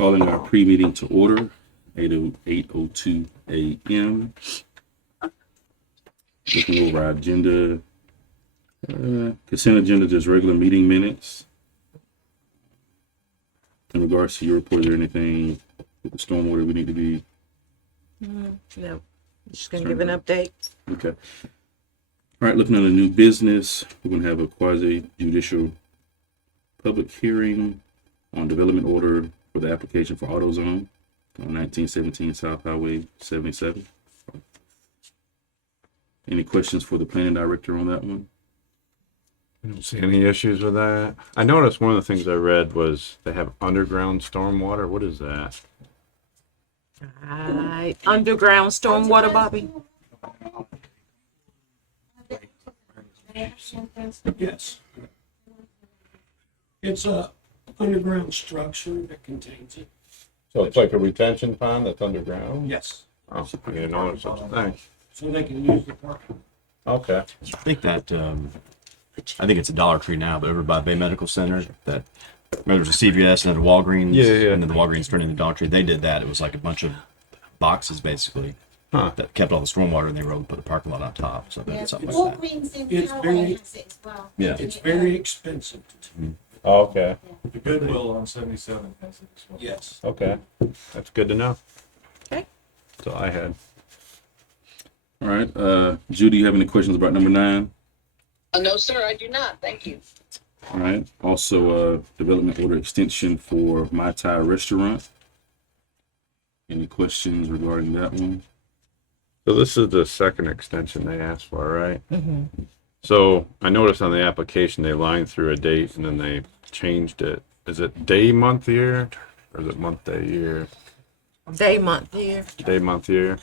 Calling our pre-meeting to order, 8:02 a.m. Looking over our agenda, consent agenda, just regular meeting minutes. In regards to your report, is there anything with the stormwater we need to be? No, just gonna give an update. Okay. All right, looking at the new business, we're going to have a quasi-judicial public hearing on development order for the application for AutoZone on 1917 South Highway 77. Any questions for the planning director on that one? I don't see any issues with that. I noticed one of the things I read was they have underground stormwater. What is that? Underground stormwater, Bobby. Yes. It's a underground structure that contains it. So it's like a retention pond that's underground? Yes. Oh, I didn't know such a thing. So they can use the parking. Okay. I think that I think it's a Dollar Tree now, but over by Bay Medical Center, that remember there's a CVS and then a Walgreens, Yeah. and then the Walgreens turned into Dollar Tree. They did that. It was like a bunch of boxes basically that kept all the stormwater, and they were able to put the parking lot on top. So I think it's something like that. Walgreens in It's Poway very- has it as well. Yeah. It's very expensive. Oh, okay. The Goodwill on 77 has it as well. Yes. Okay. That's good to know. Okay. That's all I had. All right, Judy, you have any questions about number 9? No, sir, I do not. Thank you. All right, also development order extension for My Thai Restaurant. Any questions regarding that one? So this is the second extension they asked for, right? So I noticed on the application they lined through a date and then they changed it. Is it day, month, year? Or is it month, day, year? Day, month, year. Day, month, year?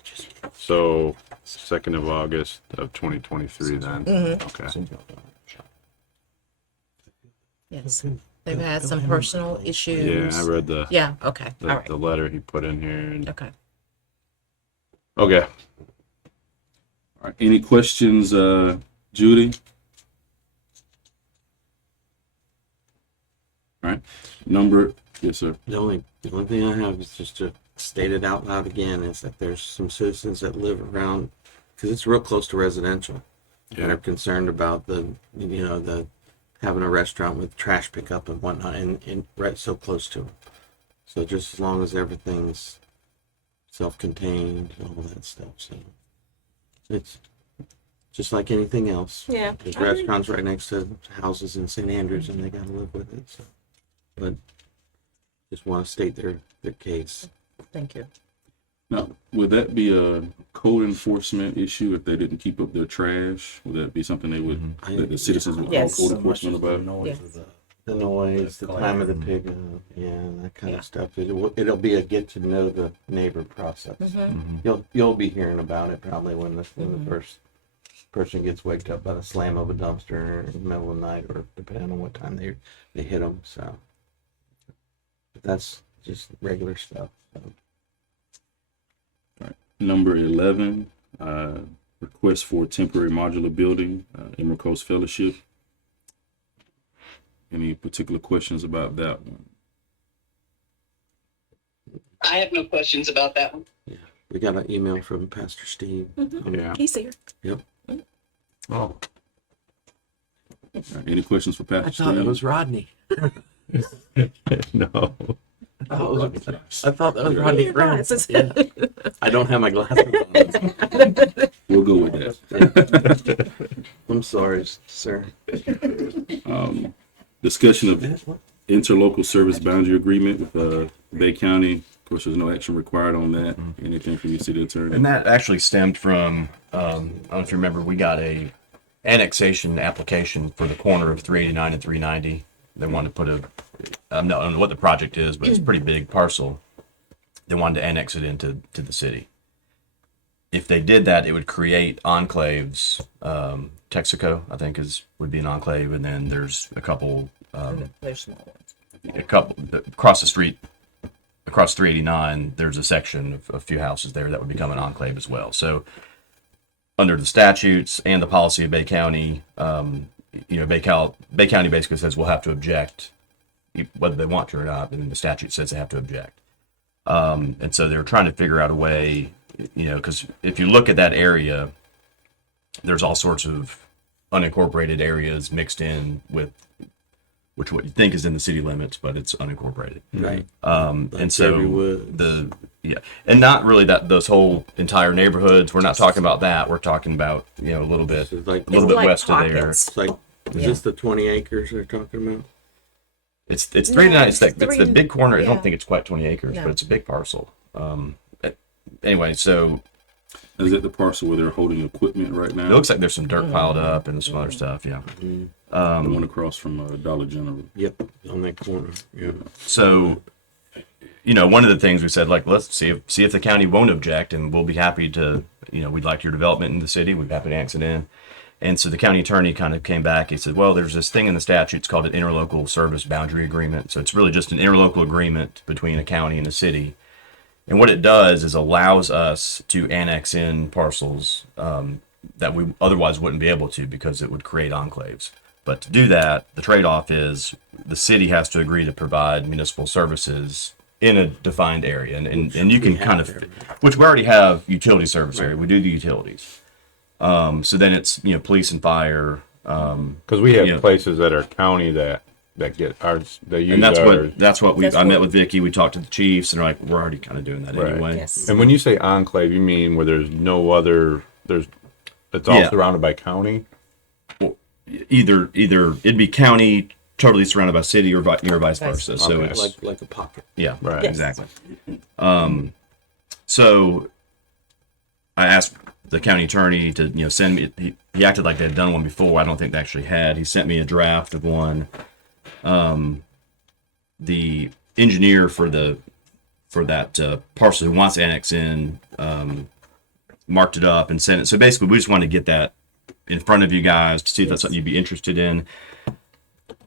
So 2nd of August of 2023 then? Okay. Yes. They've had some personal issues. Yeah, I read the Yeah, okay. All right. the letter he put in here. And, Okay. All okay. right, any questions, Judy? All right, yes, sir. The only thing I have is just to state it out loud again is that there's some citizens that live around, because it's real close to residential, and are concerned about the having a restaurant with trash pickup and whatnot, and right so close to them. So just as long as everything's self-contained and all that stuff, so it's just like anything else. Yeah. There's restaurants right next to houses in St. Andrews, and they gotta live with it. So, but just want to state their case. Thank you. Now, would that be a code enforcement issue if they didn't keep up their trash? Would that be something they would, that the citizens would Yes. call code enforcement about? Yes. The noise, the time of the pickup, and that kind of stuff. It'll be a get to know the neighbor process. You'll be hearing about it probably when the first person gets waked up by the slam of a dumpster in the middle of the night, or depending on what time they hit them. So, but that's just regular stuff. So. Number 11, request for temporary modular building, Emerald Coast Fellowship. Any particular questions about that one? I have no questions about that one. We got an email from Pastor Steve. Yeah. He's here. Yep. Oh. All right, any questions for Pastor I thought it Steve? was Rodney. No. I thought that was Rodney Your Brown. glasses. Yeah. I don't have my glasses on. We'll go with that. I'm sorry, sir. Discussion of interlocal service boundary agreement with Bay County. Of course, there's no action required on that. Anything from your city attorney? And that actually stemmed from, I don't know if you remember, we got a annexation application for the corner of 389 and 390. They wanted to put I don't know what the project is, but it's a pretty big parcel. They wanted to annex it into the city. If they did that, it would create enclaves. Texaco, I think, would be an enclave, and then there's a couple They're small ones. across the street, across 389. There's a section of a few houses there that would become an enclave as well. So, under the statutes and the policy of Bay County, Bay County basically says we'll have to object whether they want to or not, and then the statute says they have to object. And so they were trying to figure out a way, because if you look at that area, there's all sorts of unincorporated areas mixed in with which what you think is in the city limits, but it's unincorporated. Right. And Like so Cherry Woods. and not really those whole entire neighborhoods. We're not talking about that. We're talking about a little bit, This is like, a little It's bit like west of there. pockets. it's like, is Yeah. this the 20 acres they're talking about? It's 3 to 9. It's the three- big corner. I yeah. don't think it's quite 20 acres, No. but it's a big parcel. Anyway, so Is it the parcel where they're holding equipment right now? it looks like there's some dirt piled Mm-hmm. up and some other stuff. Yeah. The one across from Dollar General. Yep, on that corner. Yeah. So, one of the things we said, like, let's see if the county won't object, and we'll be happy to, we'd like your development in the city. We'd be happy to annex it in. And so the county attorney kind of came back. He said, well, there's this thing in the statute. It's called an interlocal service boundary agreement. So it's really just an interlocal agreement between a county and a city. And what it does is allows us to annex in parcels that we otherwise wouldn't be able to because it would create enclaves. But to do that, the trade-off is the city has to agree to provide municipal services in a defined area. And you can we kind have of, there. which we already have utility service area. We do the utilities. So then it's, police and fire. Because we have Yeah. places that are county that get ours, they use And that's ours. I met with Vicky. We talked to the chiefs and they're like, we're already kind of doing that Right. anyway. Yes. And when you say enclave, you mean where there's no other, it's all Yeah. surrounded by county? Either it'd be county totally surrounded by city or vice versa. So Okay. it's, Like a pocket. yeah, Right. Yes. exactly. So I asked the county attorney to, send me, he acted like they'd done one before. I don't think they actually had. He sent me a draft of one. The engineer for that parcel who wants to annex in, marked it up and sent it. So basically we just wanted to get that in front of you guys to see if that's something you'd be interested in.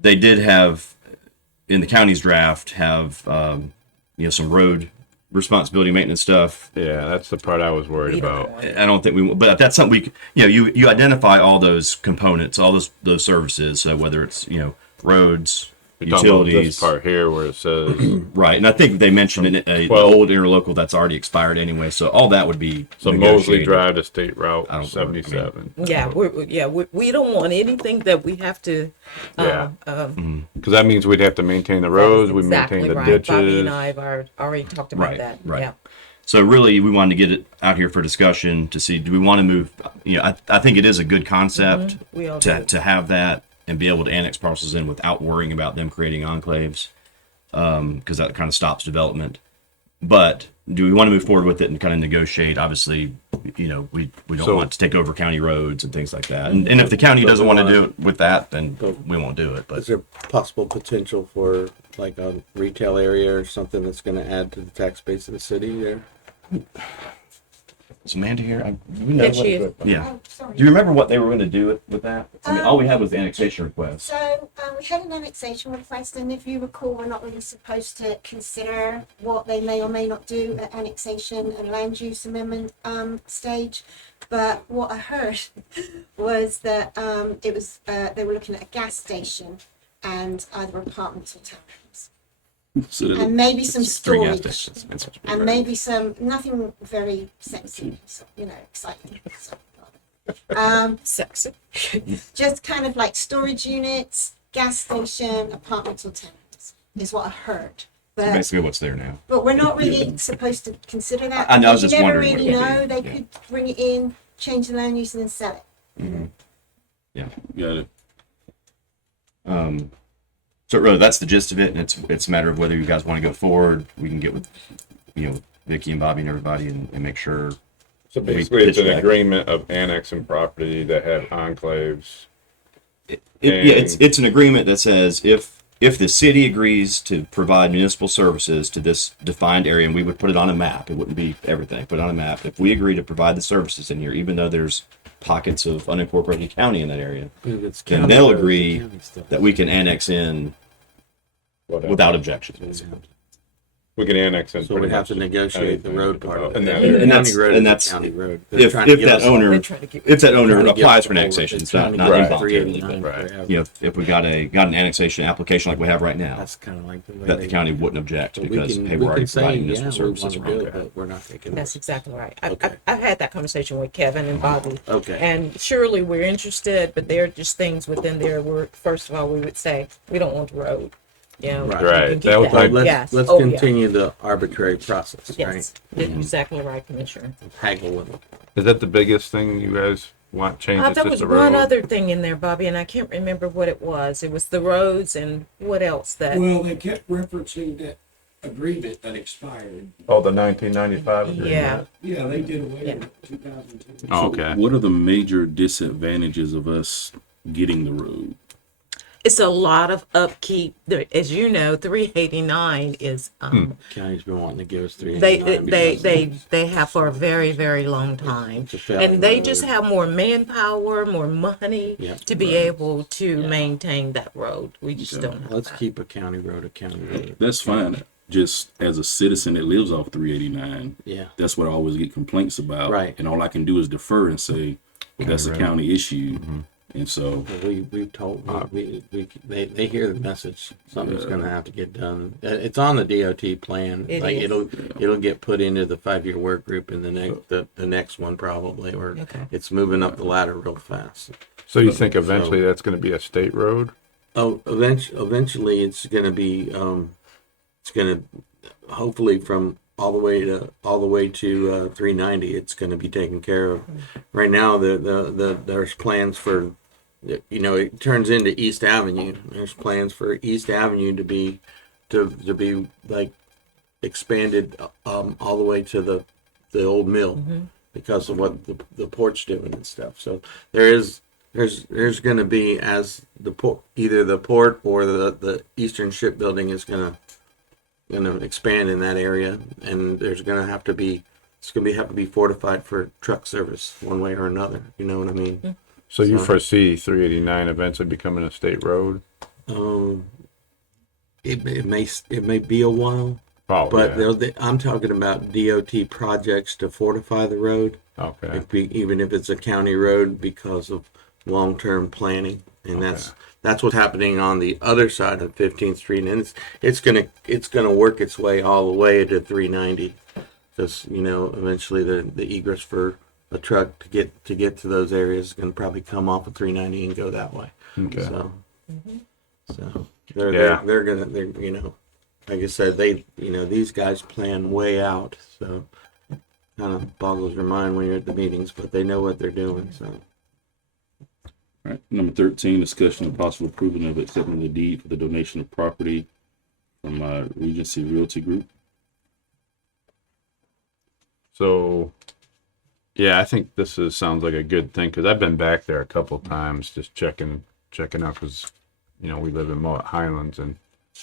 They did have, in the county's draft, have, some road responsibility maintenance stuff. Yeah, that's the part I was worried We don't about. want it. I don't think we, but that's something you identify all those components, all those services. So whether it's, roads, You're talking about utilities, this part here where it says, right. And I think they mentioned an Well- old interlocal that's already expired anyway. So all that would be so Mosley negotiated. Drive to State Route I don't- 77. Yeah, we don't want anything that we have to. Yeah. Um, Because that means we'd have to maintain the roads, we maintain the right. ditches. Bobby and I have already talked about Right, that. right. Yeah. So really, we wanted to get it out here for discussion to see, do we want to move, I think it is a good concept We all to, do. to have that and be able to annex parcels in without worrying about them creating enclaves, because that kind of stops development. But do we want to move forward with it and kind of negotiate? Obviously, we don't So- want to take over county roads and things like that. And if the county doesn't want to do it with that, then we won't do it. Is But there possible potential for like a retail area or something that's going to add to the tax base of the city there? is Amanda here? Do we know Yes, she is. Yeah. Oh, sorry. Do you remember what they were going to do with that? I mean, all we had was the annexation request. So we had an annexation request, and if you recall, we're not really supposed to consider what they may or may not do at annexation and land use amendment stage. But what I heard was that it was they were looking at a gas station and either apartments or townhomes, So that- and maybe some It's 3 gas storage. stations. It's- And maybe some, nothing very sexy, exciting. Sexy. Just kind of like storage units, gas station, apartments or tenants is what I heard. But Basically what's there now. we're not really supposed to consider that. I know, I was because just you never wondering really what it know. would They be. could bring it in, change the land use and then sell it. Got it. So really, that's the gist of it, and it's a matter of whether you guys want to go forward. We can get with, Vicky and Bobby and everybody, and make sure. So We basically, it's pitch an back. agreement of annexing property that have enclaves. It's an agreement that says if the city agrees to provide municipal services to this defined area, and we would put it on a map. It wouldn't be everything, put it on a map. If we agree to provide the services in here, even though there's pockets of unincorporated county in that area, If it's then county they'll roads, agree the county stuff. that we can annex in Whatever. without objection. basically. We can annex it. So we have to negotiate the road part of it. And County that's- road and is a that's- county road. They're If trying to if give that us all- owner They're trying to keep. if that owner trying to give applies us for an all- annexation, it's it's not trying to not give us involuntarily. 389 But, forever. you know, if we got an annexation application like we have right now, That's kind of like the way that the they- county wouldn't object But because hey, we we're already can say, providing yeah, municipal we services want to around do it, that. but we're not taking That's this. exactly right. Okay. I've had that conversation with Kevin and Bobby. Okay. And surely we're interested, but there are just things within there where, first of all, we would say, we don't want the road. You know, Right. you Right. can keep That was Well, my- Yes. let's Oh, yeah. continue the arbitrary process, right? Yes, that's exactly right, Commissioner. Haggle with it. Is that the biggest thing you guys want changed? It's There just was the one road? other thing in there, Bobby, and I can't remember what it was. It was the roads and what else that, Well, they kept referencing that agreement that expired. Oh, the 1995 agreement? yeah. Yeah, they did away Yeah. with it in 2002. Oh, So okay. what are the major disadvantages of us getting the road? It's a lot of upkeep. As you know, 389 is, County's been wanting to give us they 389 they have for a very, very long time. It's a failed And they road. just have more manpower, more money Yeah. to be able to maintain that road. We just don't have Let's that. keep a county road. That's fine. Just as a citizen that lives off 389, Yeah. that's what I always get complaints about. Right. And all I can do is defer and say, well, that's a county issue. And so, We've told, they hear the message. Something's gonna have to get done. It's on the DOT plan. It Like is. it'll get put into the 5-year work group in the next one probably, or Okay. it's moving up the ladder real fast. So you think eventually that's going to be a state road? Oh, eventually it's gonna be, it's gonna, hopefully from all the way to 390, it's gonna be taken care of. Right now, there's plans for, it turns into East Avenue. There's plans for East Avenue to be like expanded, all the way to the old mill because of what the port's doing and stuff. So there's going to be, as the port, either the port or the Eastern Shipbuilding is going to expand in that area, and there's going to have to be fortified for truck service one way or another. You know what I mean? So you So- foresee 389 eventually becoming a state road? It may be a while, Oh, but yeah. I'm talking about DOT projects to fortify the road. Okay. Even if it's a county road, because of long-term planning, and that's what's happening on the other side of 15th Street, and it's gonna work its way all the way to 390, because eventually the egress for a truck to get to those areas is gonna probably come off of 390 and go that way. Okay. So they're Yeah. like I said, these guys plan way out, so kind of boggles your mind when you're at the meetings, but they know what they're doing. So all right. Number 13, discussion of possible approval of accepting the deed for the donation of property from Regency Realty Group. So, yeah, I think sounds like a good thing because I've been back there a couple times just checking out because, we live in Mowat Highlands and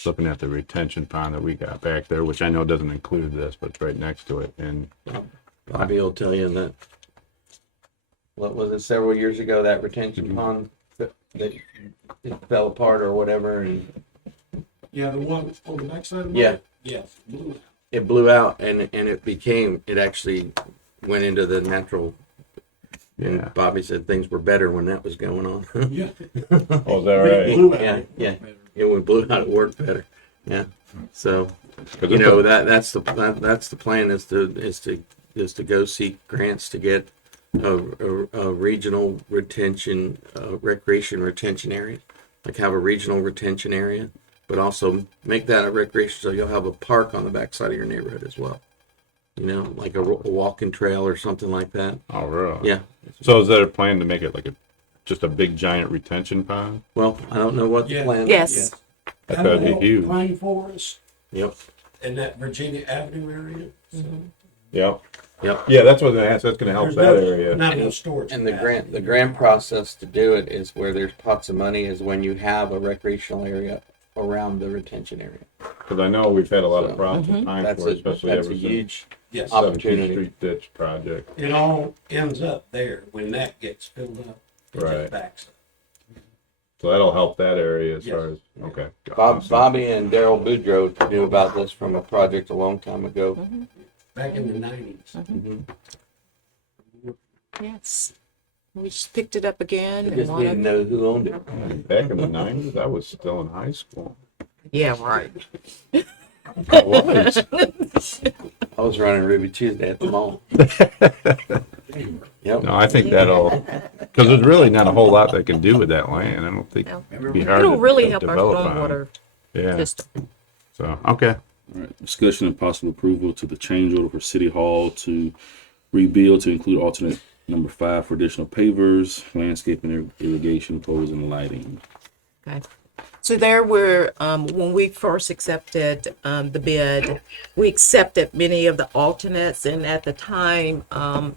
looking at the retention pond that we got back there, which I know doesn't include this, but it's right next to it. And Bobby will tell you that, what was it, several years ago, that retention pond that it fell apart or whatever, and Yeah, the one on the backside of the Yeah. road? Yes. blue. it blew out, and it actually went into the natural. And Yeah. Bobby said things were better when that was going on. Yeah. oh, is that It blew out. Yeah. It would blew out. It worked better. Yeah. So 'Cause it's a- that's the plan is to go seek grants to get a regional retention, recreation retention area, like have a regional retention area, but also make that a recreation, so you'll have a park on the backside of your neighborhood as well. Like a walking trail or something like that. Oh, really? Yeah. So is there a plan to make it like just a big giant retention pond? Well, I don't know what the Yeah. plan is. Yes. That Kind of could be walk huge. Pine Forest Yep. and that Virginia Avenue area. So Yep. Yep. Yeah, that's what that's going to help there's that no- area. Not enough storage. And the capacity. grant process to do it is where there's pots of money, is when you have a recreational area around the retention area. Because I know we've had a lot of So, problems with Pine That's Forest, a especially that's a ever since huge Yes. 17th opportunity. Street ditch project. It all ends up there when that gets filled up. It Right. just backs up. So that'll help that area as far as, okay. Awesome. Bobby and Daryl Boudreaux knew about this from a project a long time ago. Back in the 90s. Mhm. Yes. We just picked it up again We and just need to wanted, know who owned it. Back in the 90s, I was still in high school. yeah, right. I was. I was running Ruby Tuesday at the mall. Yep. No, I think that'll, because there's really not a whole lot they can do with that land. I don't think No. it'd be hard It'll to really help our develop on. stormwater Yeah, system. so, okay. All right, discussion and possible approval to the change order for City Hall to rebuild to include alternate number 5 for additional pavers, landscaping, irrigation, poles, and lighting. Okay. So there were, when we first accepted the bid, we accepted many of the alternates, and at the time,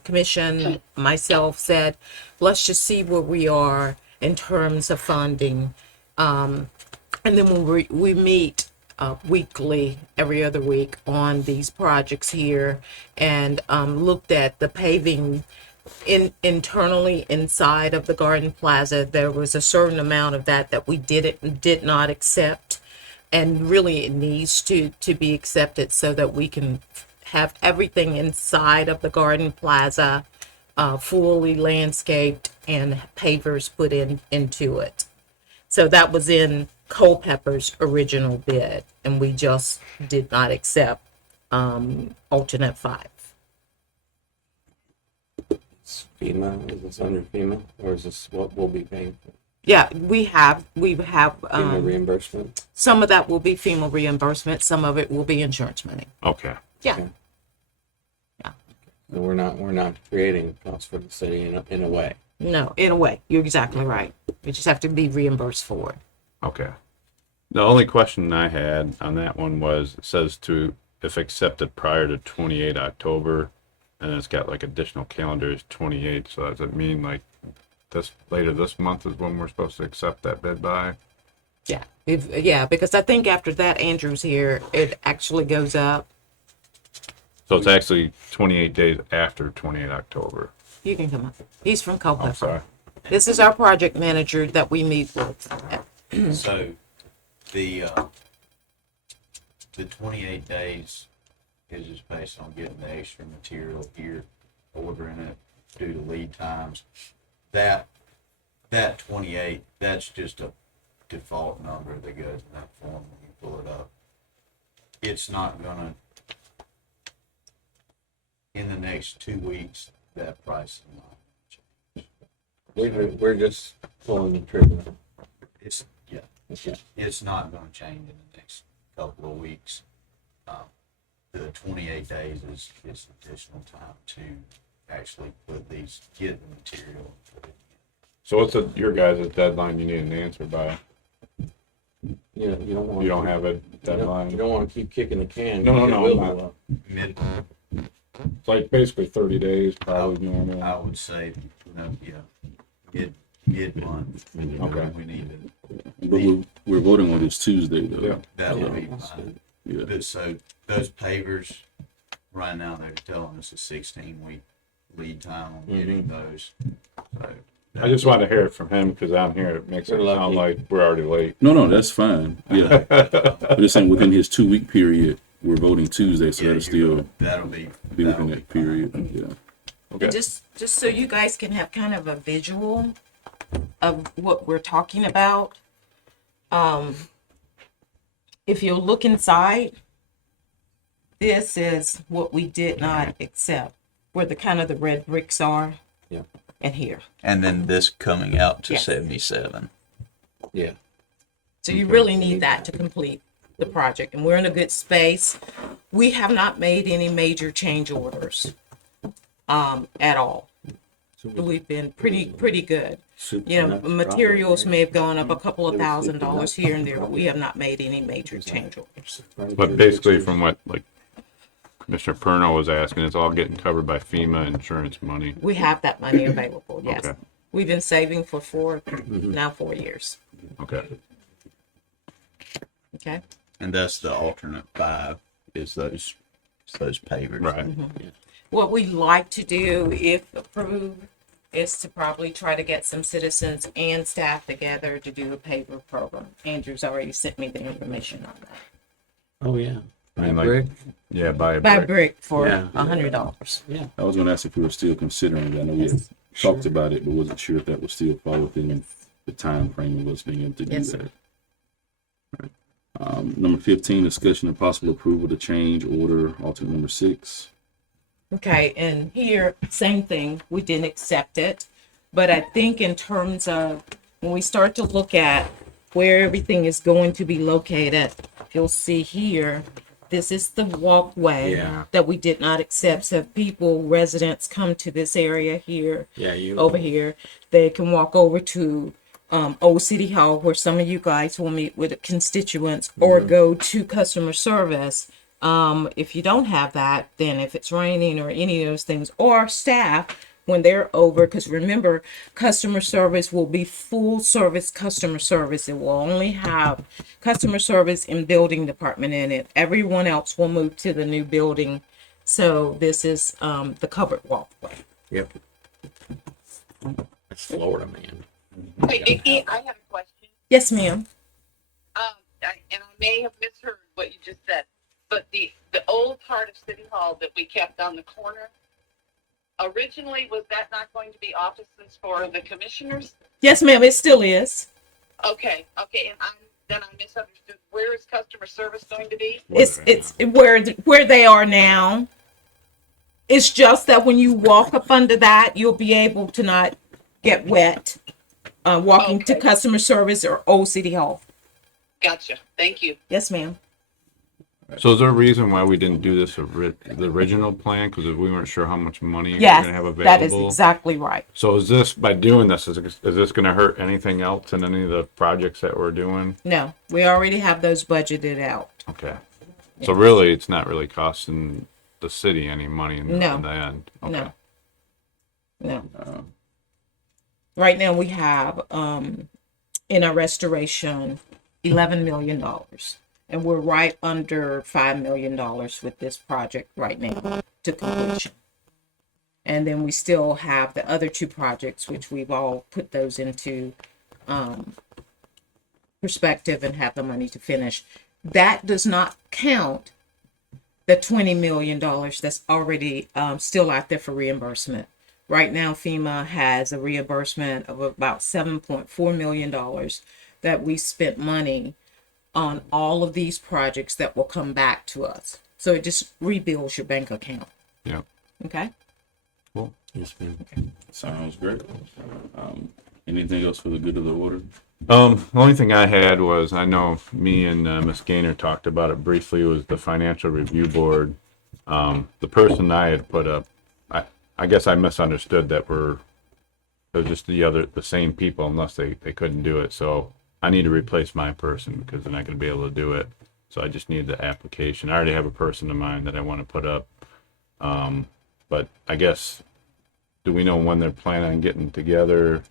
commission, myself said, let's just see where we are in terms of funding. And then when we meet weekly, every other week on these projects here, and looked at the paving internally inside of the Garden Plaza, there was a certain amount of that we did not accept, and really it needs to be accepted so that we can have everything inside of the Garden Plaza fully landscaped and pavers put into it. So that was in Culpepper's original bid, and we just did not accept alternate 5. FEMA, is this under FEMA, or is this what we'll be paying for? Yeah, we have FEMA reimbursement? some of that will be FEMA reimbursement, some of it will be insurance money. Okay. Yeah. Okay. So we're not creating costs for the city in a way. No, in a way, you're exactly right. We just have to be reimbursed for it. Okay. The only question I had on that one was, it says to, if accepted prior to 28 October, and it's got like additional calendars 28, so does it mean like later this month is when we're supposed to accept that bid by? Yeah, yeah, because I think after that, Andrew's here, it actually goes up. So it's actually 28 days after 28 October. You can come up. He's from I'm Culpeper. sorry. This is our project manager that we meet with. So the 28 days is just based on getting the extra material here, ordering it due to lead times. That 28, that's just a default number that goes in that form when you pull it up. It's not gonna, in the next 2 weeks, that price is not gonna change. We're just pulling the trigger. It's, yeah, Okay. it's not gonna change in the next couple of weeks. The 28 days is additional time to actually get the material and put it So what's your guys' deadline you need an answer by? You don't want. You don't have a You deadline? don't want to keep kicking the can. No, because no, it no, will I'm go up. in. It's like basically 30 days, probably normal. I would say, mid-month. Okay. We need But we're voting on this Tuesday, though. Yeah. that would be that's fine. Yeah. But so those pavers, right now, they're telling us a 16-week lead time on getting those. So I just want to hear it from him because down here it makes it We're sound lucky. like we're already late. No, that's fine. Yeah. But just saying within his 2-week period, we're voting Tuesday, so yeah, that'll still that'll be be that'll within be that period. Yeah. Okay. And just so you guys can have kind of a visual of what we're talking about. If you look inside, this is what we did not accept, where the kind of the red bricks are. Yeah. And here. And then this coming out to Yes. 77. Yeah. So you really need that to complete the project, and we're in a good space. We have not made any major change orders at all. We've been pretty good. You know, materials may have gone up a couple of $1,000s here and there, but we have not made any major change orders. But basically from what like Commissioner Perno was asking, it's all getting covered by FEMA insurance money. We have that money available, yes. Okay. We've been saving for 4 years, Okay. okay? And that's the alternate 5 is those pavers. Right. What we like to do, if approved, is to probably try to get some citizens and staff together to do a paper program. Andrew's already sent me the information on that. Oh, yeah. I mean, like- Brick? Yeah, buy a Buy a brick. brick for Yeah. $100. Yeah. I was gonna ask if we were still considering it. I know we had talked about it, but wasn't sure if that would still fall within the time frame of us being able to do Yes, that. sir. Right. Number 15, discussion and possible approval to change order alternate number 6. Okay, and here, same thing, we didn't accept it. But I think in terms of when we start to look at where everything is going to be located, you'll see here, this is the walkway Yeah. that we did not accept. So if people, residents come to this area here, Yeah, you. over here, they can walk over to Old City Hall where some of you guys will meet with the constituents or go to customer service. If you don't have that, then if it's raining or any of those things, or staff when they're over, because remember, customer service will be full service customer service. It will only have customer service and building department in it. Everyone else will move to the new building. So this is the covered walkway. Yep. That's Florida, man. Hey, I have a question. Yes, ma'am. And I may have misheard what you just said, but the old part of City Hall that we kept on the corner, originally, was that not going to be offices for the commissioners? Yes, ma'am. It still is. Okay, and then I misunderstood. Where is customer service going to be? It's where they are now. It's just that when you walk up under that, you'll be able to not get wet. Walking to Okay. customer service or Old City Hall. Gotcha. Thank you. Yes, ma'am. So is there a reason why we didn't do this, the original plan? Because we weren't sure how much money we were Yes, gonna have available? that is exactly right. So is this, by doing this, is this gonna hurt anything else in any of the projects that we're doing? No, we already have those budgeted out. Okay. So really, it's not really costing the city any money in No. the end? Okay. No. No. Right now we have in our restoration $11 million. And we're right under $5 million with this project right now to completion. And then we still have the other two projects, which we've all put those into perspective and have the money to finish. That does not count the $20 million that's already still out there for reimbursement. Right now, FEMA has a reimbursement of about $7.4 million that we spent money on all of these projects that will come back to us. So it just rebuilds your bank account. Yep. Okay? Yes, ma'am. Sounds great. Anything else for the good of the order? The only thing I had was, I know me and Ms. Gaynor talked about it briefly, was the financial review board. The person I had put up, I guess I misunderstood that it was just the same people unless they couldn't do it. So I need to replace my person because they're not going to be able to do it. So I just need the application. I already have a person in mind that I want to put up. But I guess, do we know when they're planning on getting together,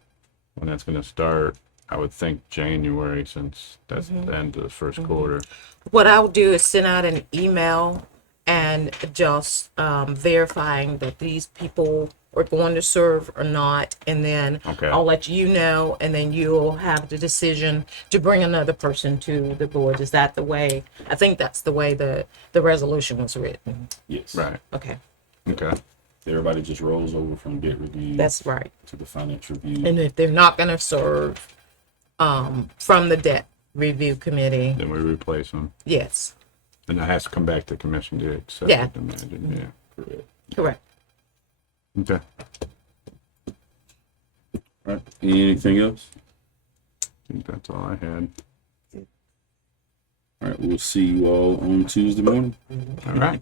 when that's going to start? I would think January, since that's the end of the first quarter. What I'll do is send out an email and just verifying that these people are going to serve or not. And then Okay. I'll let you know, and then you'll have the decision to bring another person to the board. Is that the way? I think that's the way the resolution was written. Yes. Right. Okay, Okay. Everybody just rolls over from debt review that's right. to the finance review. And if they're not going to serve from the debt review committee, Then we replace them. yes, And it has to come back to commission to accept Yeah. it, imagine. Yeah. Correct. correct. Okay. All right. Anything else? I think that's all I had. All right. We'll see you all on Tuesday morning. All right.